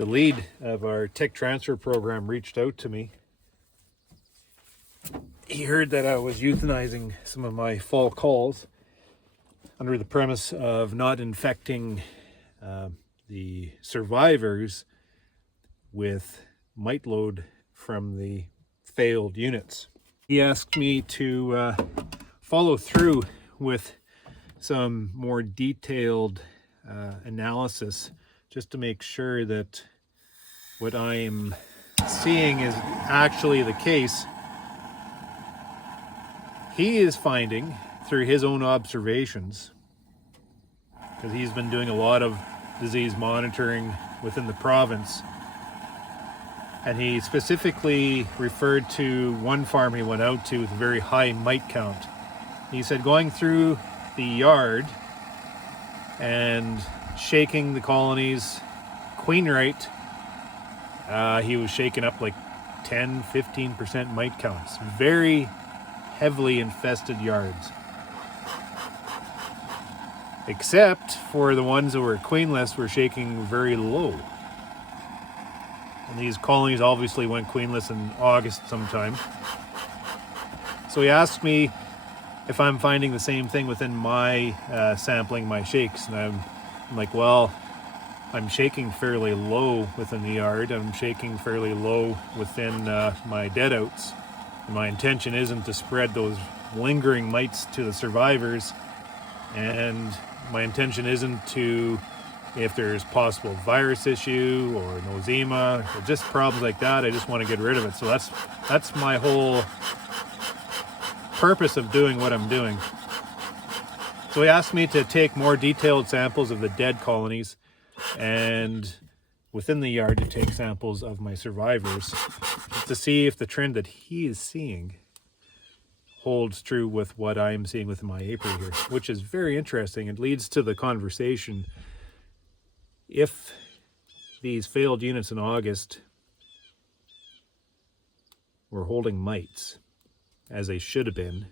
The lead of our tech transfer program reached out to me. He heard that I was euthanizing some of my fall calls under the premise of not infecting the survivors with mite load from the failed units. He asked me to follow through with some more detailed analysis just to make sure that what I'm seeing is actually the case. He is finding through his own observations, because he's been doing a lot of disease monitoring within the province, and he specifically referred to one farm he went out to with a very high mite count. He said going through the yard and shaking the colonies queen right, he was shaking up like 10-15% mite counts. Very heavily infested yards, except for the ones that were queenless were shaking very low. And these colonies obviously went queenless in August sometime. So he asked me if I'm finding the same thing within my sampling, my shakes. And I'm like, well, I'm shaking fairly low within the yard. I'm shaking fairly low within my dead outs. And my intention isn't to spread those lingering mites to the survivors. And my intention isn't to, if there's possible virus issue or nosema or just problems like that, I just want to get rid of it. So that's my whole purpose of doing what I'm doing. So he asked me to take more detailed samples of the dead colonies and within the yard to take samples of my survivors to see if the trend that he is seeing holds true with what I'm seeing within my apiary here, which is very interesting. It leads to the conversation. If these failed units in August were holding mites, as they should have been,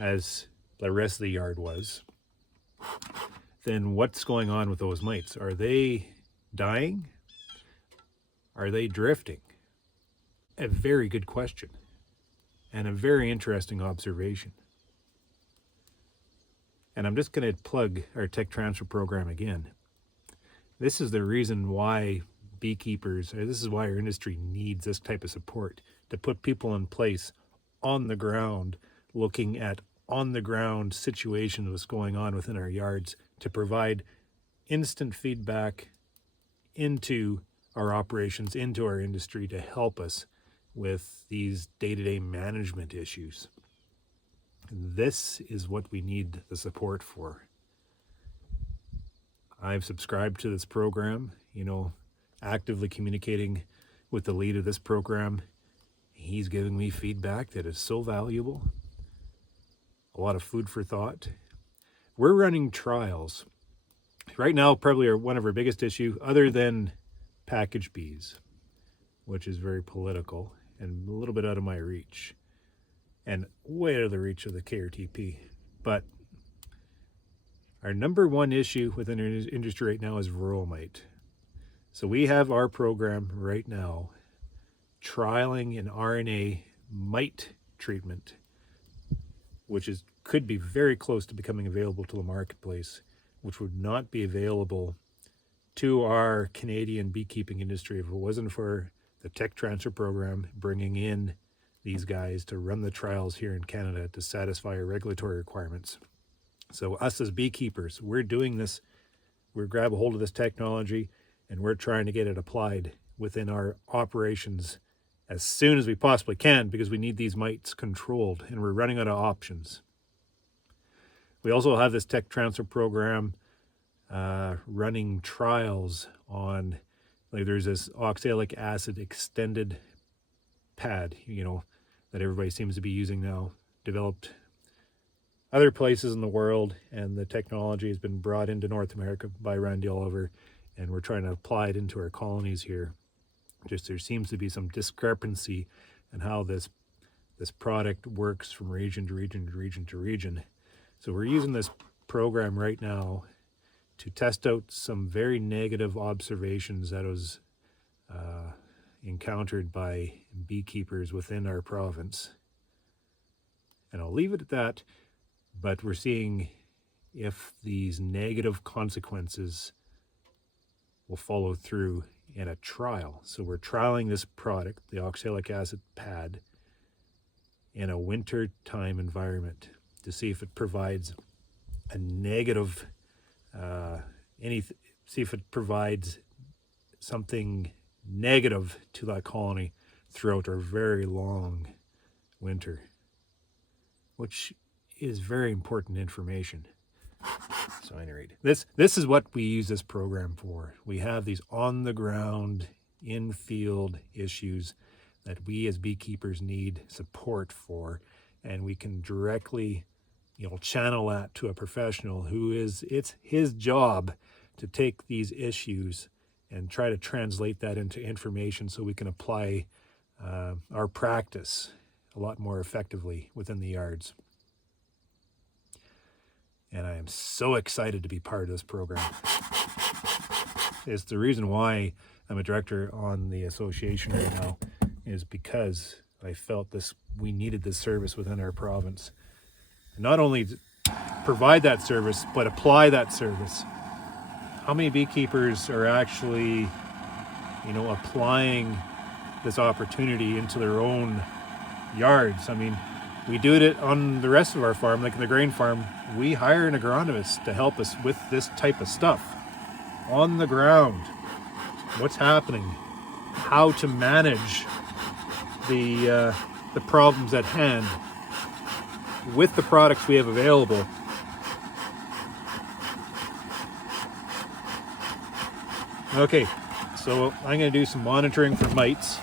as the rest of the yard was, then what's going on with those mites? Are they dying? Are they drifting? A very good question and a very interesting observation. And I'm just going to plug our tech transfer program again. This is the reason why beekeepers, or this is why our industry needs this type of support, to put people in place on the ground, looking at on the ground situation what's going on within our yards, to provide instant feedback into our operations, into our industry, to help us with these day-to-day management issues. This is what we need the support for. I've subscribed to this program, actively communicating with the lead of this program. He's giving me feedback that is so valuable. A lot of food for thought. We're running trials. Right now, probably one of our biggest issue, other than package bees, which is very political and a little bit out of my reach and way out of the reach of the KRTP. But our number one issue within our industry right now is rural mite. So we have our program right now trialing an RNA mite treatment, which could be very close to becoming available to the marketplace, which would not be available to our Canadian beekeeping industry if it wasn't for the tech transfer program bringing in these guys to run the trials here in Canada to satisfy our regulatory requirements. So us as beekeepers, we're doing this, we're grab a hold of this technology and we're trying to get it applied within our operations as soon as we possibly can, because we need these mites controlled and we're running out of options. We also have this tech transfer program running trials on, there's this oxalic acid extended pad, that everybody seems to be using now, developed other places in the world, and the technology has been brought into North America by Randy Oliver, and we're trying to apply it into our colonies here. Just there seems to be some discrepancy in how this product works from region to region to region to region. So we're using this program right now to test out some very negative observations that was encountered by beekeepers within our province. And I'll leave it at that, but we're seeing if these negative consequences will follow through in a trial. So we're trialing this product, the oxalic acid pad, in a winter time environment to see if it provides a negative, see if it provides something negative to that colony throughout our very long winter, which is very important information. So anyway, this is what we use this program for. We have these on the ground, in field issues that we as beekeepers need support for, and we can directly, channel that to a professional who it's his job to take these issues and try to translate that into information so we can apply our practice a lot more effectively within the yards. And I am so excited to be part of this program. It's the reason why I'm a director on the association right now, is because I felt we needed this service within our province. And not only provide that service, but apply that service. How many beekeepers are actually, applying this opportunity into their own yards? I mean, we do it on the rest of our farm, like in the grain farm. We hire an agronomist to help us with this type of stuff. On the ground, what's happening, how to manage the problems at hand with the products we have available. Okay, so I'm going to do some monitoring for mites,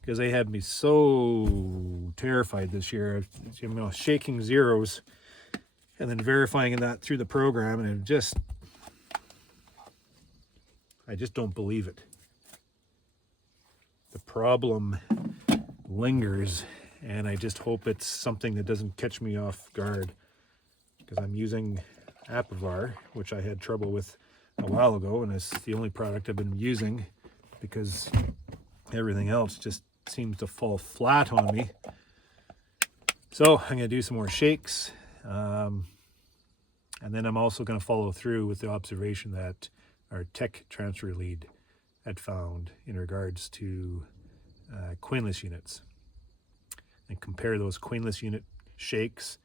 because they had me so terrified this year. Shaking zeros and then verifying that through the program, and I just don't believe it. The problem lingers, and I just hope it's something that doesn't catch me off guard, because I'm using Apivar, which I had trouble with a while ago, and it's the only product I've been using because everything else just seems to fall flat on me. So I'm going to do some more shakes, and then I'm also going to follow through with the observation that our tech transfer lead had found in regards to queenless units, and compare those queenless unit shakes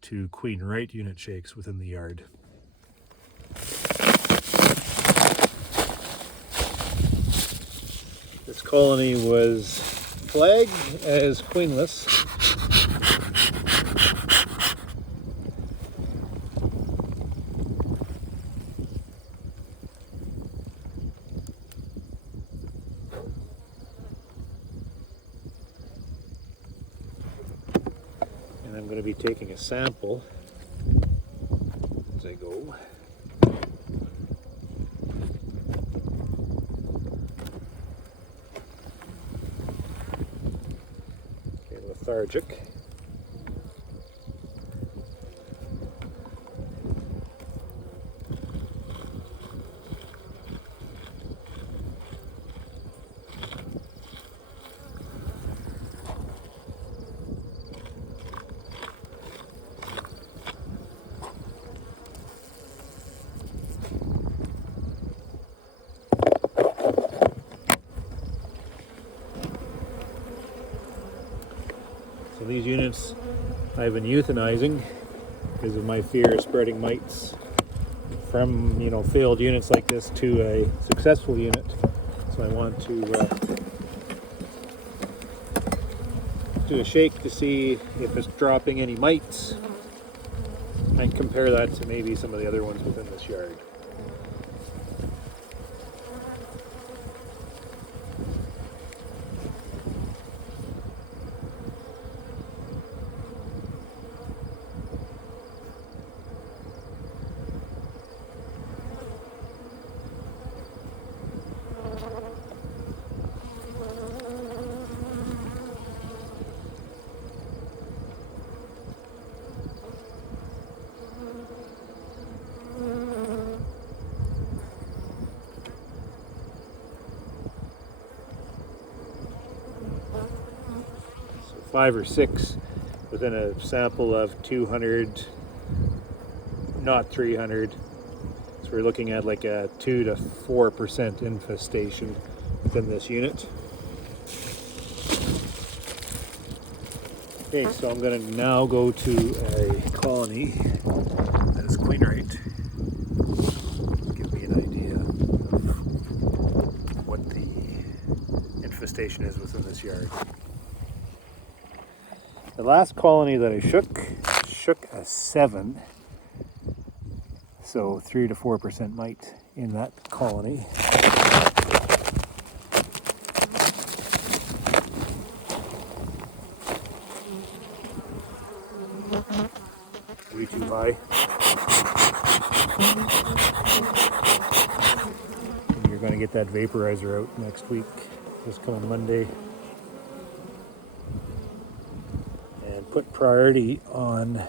to queen right unit shakes within the yard. This colony was flagged as queenless. And I'm going to be taking a sample as I go. Lethargic. So these units I've been euthanizing because of my fear of spreading mites from, failed units like this to a successful unit. So I want to do a shake to see if it's dropping any mites and compare that to maybe some of the other ones within this yard. 5 or 6 within a sample of 200, not 300. So we're looking at like a 2 to 4% infestation within this unit. Okay, so I'm going to now go to a colony that is queen rate. Give me an idea of what the infestation is within this yard. The last colony that I shook a 7, so 3 to 4% mite in that colony. Way too high. And you're going to get that vaporizer out next week, this coming Monday. And put priority on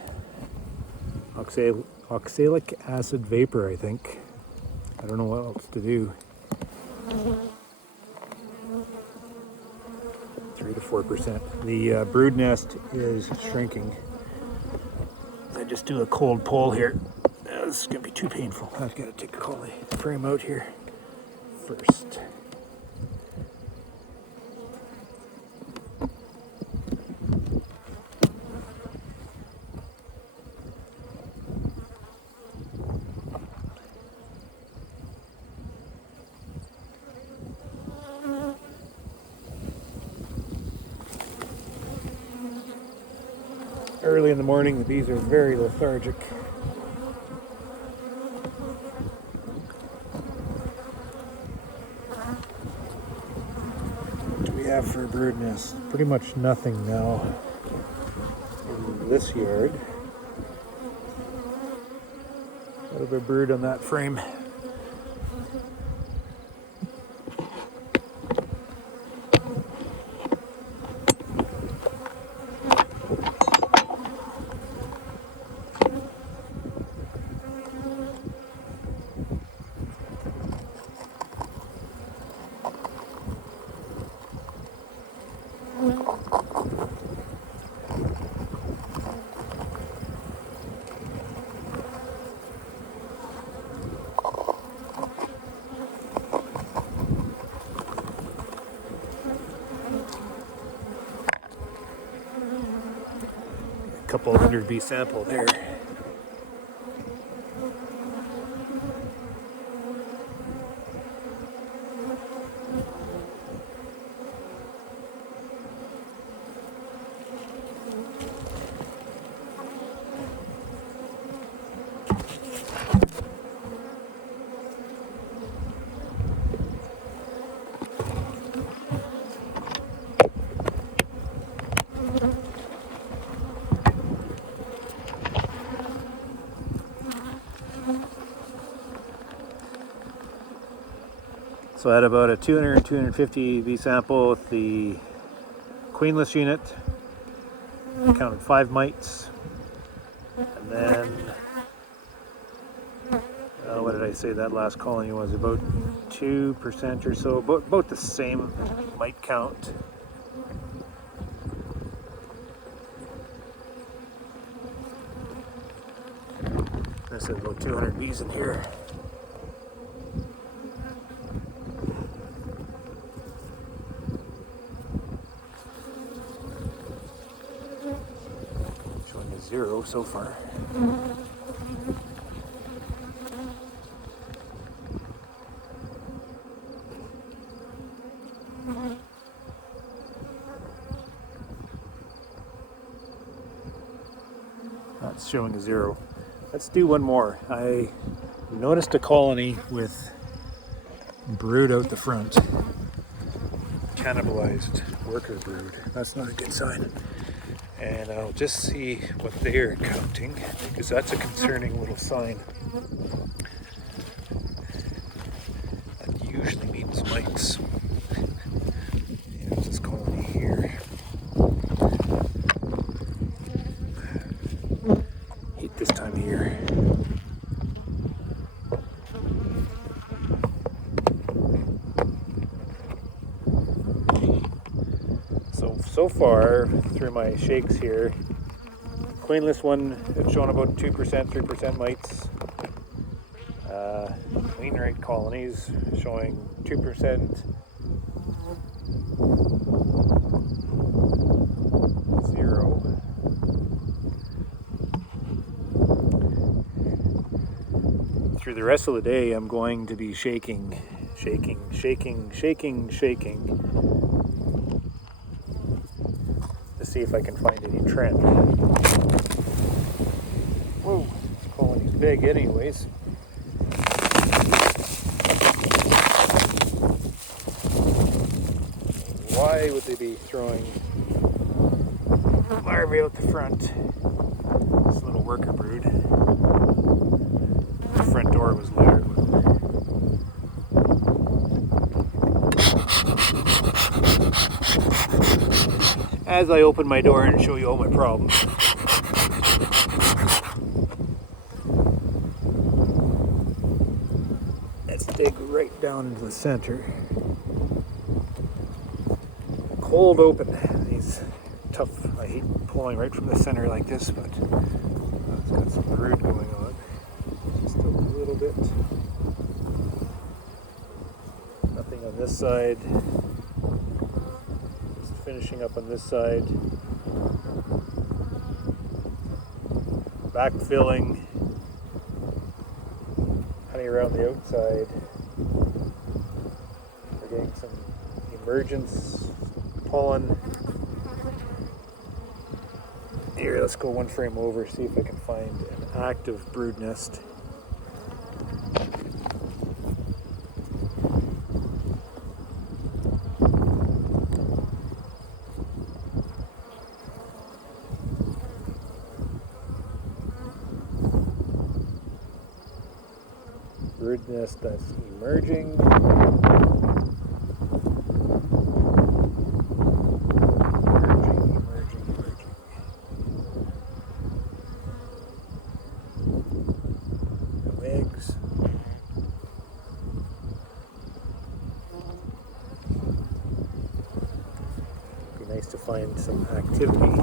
oxalic acid vapor, I think. I don't know what else to do. 3 to 4%. The brood nest is shrinking. I just do a cold pull here. This is going to be too painful. I've got to take the colony frame out here first. Early in the morning, the bees are very lethargic. What do we have for a brood nest? Pretty much nothing now in this yard. Out of a brood on that frame. Couple 100 bee sample there. So I had about a 200, 250 bee sample with the queenless unit. I counted 5 mites. And then, what did I say that last colony was? About 2% or so, about the same mite count. I said about 200 bees in here. Showing a 0 so far. That's showing a 0. Let's do one more. I noticed a colony with brood out the front. Cannibalized worker brood. That's not a good sign. And I'll just see what they're counting, because that's a concerning little sign. That usually means mites. Here's this colony here. Hate this time of year. So so far through my shakes here, queenless one it's shown about 2%, 3% mites. Queen rate colonies showing 2%, 0. Through the rest of the day, I'm going to be shaking to see if I can find any trend. Whoa, this colony's big anyways. Why would they be throwing larvae out the front? This little worker brood. The front door was littered with them. As I open my door and show you all my problems. Let's dig right down into the center. Cold open. These tough, I hate pulling right from the center like this, but it's got some brood going on. Just a little bit. Nothing on this side. Just finishing up on this side. Backfilling. Honey around the outside. We're getting some emergence pollen. Here, let's go one frame over, see if I can find an active brood nest. Brood nest that's emerging. Nice to find some activity.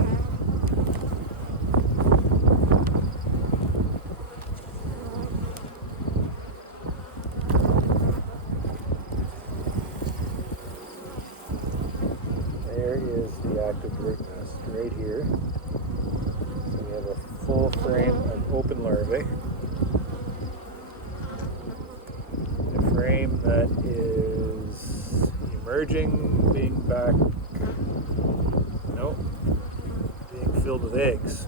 There is the active brood nest right here. So we have a full frame of open larvae. A frame that is emerging, being back. Nope, being filled with eggs.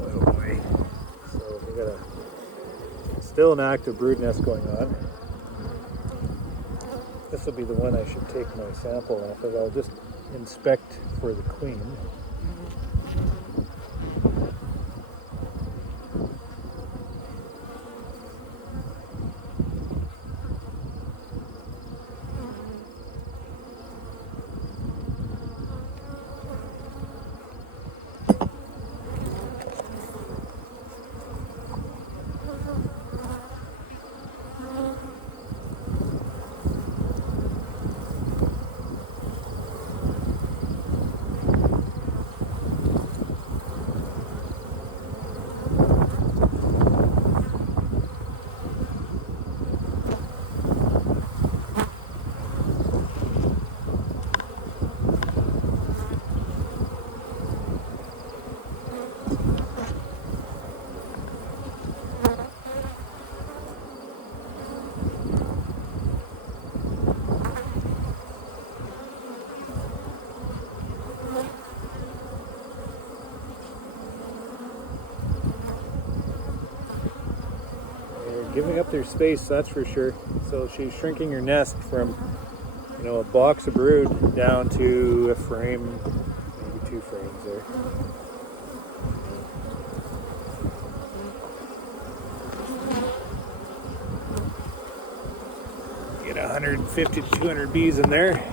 Oh boy. So we got still an active brood nest going on. This will be the one I should take my sample off of. I'll just inspect for the queen. Giving up their space, that's for sure. So she's shrinking her nest from, a box of brood down to a frame, maybe 2 frames there. Get 150 to 200 bees in there.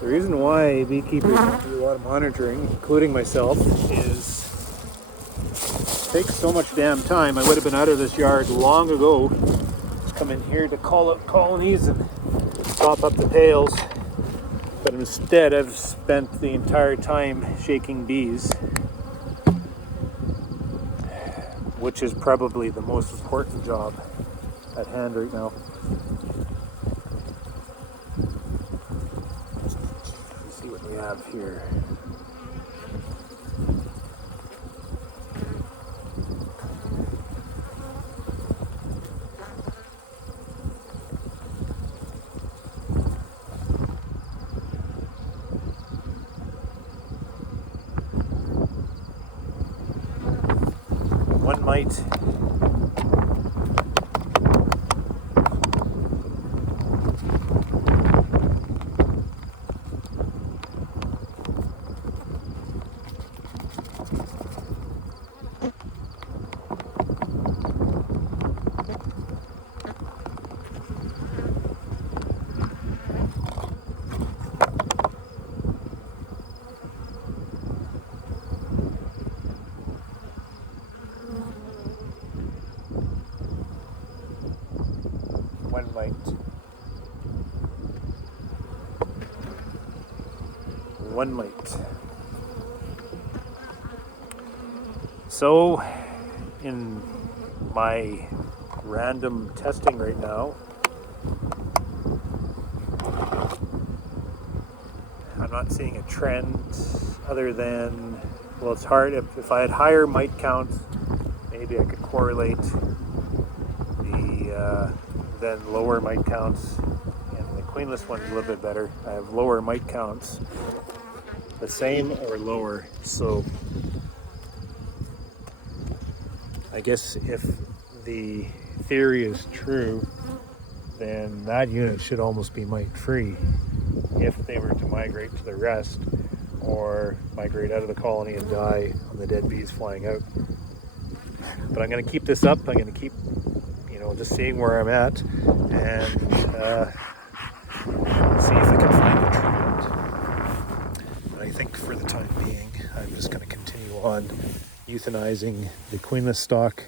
The reason why beekeepers do a lot of monitoring, including myself, is Takes so much damn time. I would have been out of this yard long ago. Just come in here to call out colonies and top up the pails. But instead I've spent the entire time shaking bees, which is probably the most important job at hand right now. Let's see what we have here. One mite. One mite. One mite. So, in my random testing right now, I'm not seeing a trend other than, well, it's hard. If I had higher mite counts, maybe I could correlate the then lower mite counts, and the queenless one's a little bit better. I have lower mite counts, the same or lower. So I guess if the theory is true, then that unit should almost be mite free if they were to migrate to the rest or migrate out of the colony and die on the dead bees flying out. But I'm going to keep this up. I'm going to keep just seeing where I'm at and see if I can find a trend. But I think for the time being, I'm just going to continue on euthanizing the queenless stock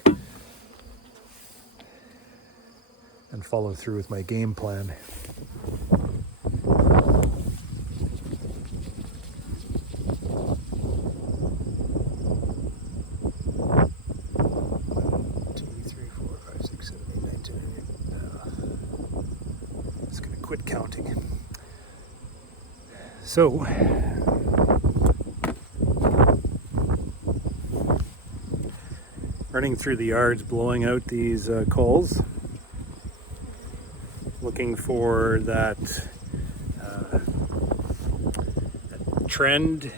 and follow through with my game plan. Quit counting. So, running through the yards, blowing out these calls, looking for that trend,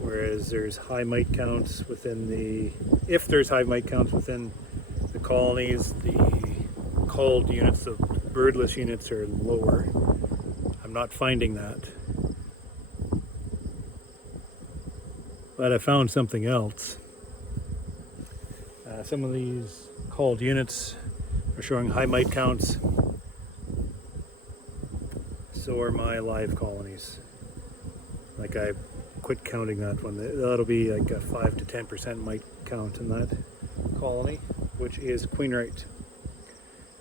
whereas there's high mite counts within if there's high mite counts within the colonies, the culled units, the birdless units are lower. I'm not finding that. But I found something else. Some of these culled units are showing high mite counts. So are my live colonies. Like, I quit counting that one. That'll be like a 5 to 10% mite count in that colony, which is queenrite.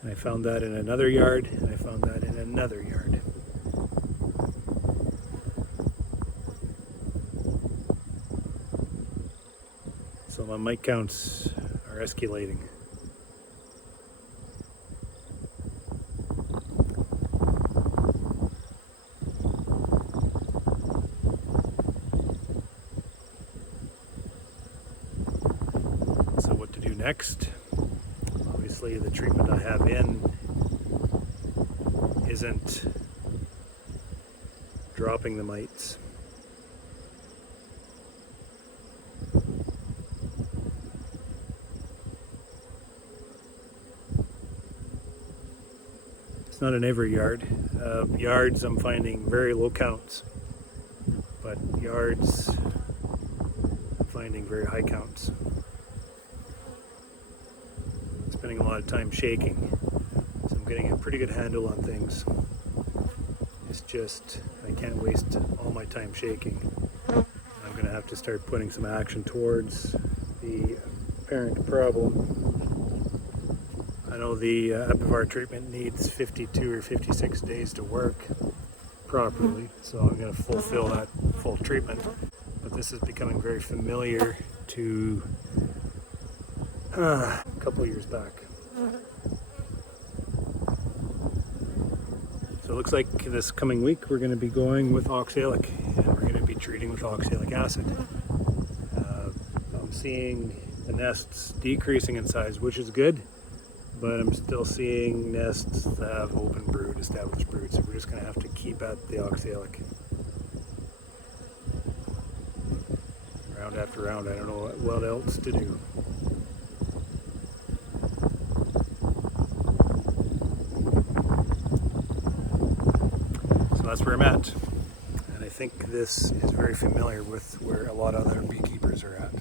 And I found that in another yard, and I found that in another yard. So my mite counts are escalating. So what to do next? Obviously the treatment I have in isn't dropping the mites. It's not in every yard. Yards I'm finding very low counts, but yards I'm finding very high counts. Spending a lot of time shaking, so I'm getting a pretty good handle on things. It's just I can't waste all my time shaking. I'm going to have to start putting some action towards the apparent problem. I know the Apivar treatment needs 52 or 56 days to work properly, so I'm going to fulfill that full treatment. But this is becoming very familiar to a couple of years back. So it looks like this coming week we're going to be going with oxalic, and we're going to be treating with oxalic acid. I'm seeing the nests decreasing in size, which is good, but I'm still seeing nests that have open brood, established brood, so we're just going to have to keep at the oxalic. Round after round, I don't know what else to do. So that's where I'm at. And I think this is very familiar with where a lot of other beekeepers are at.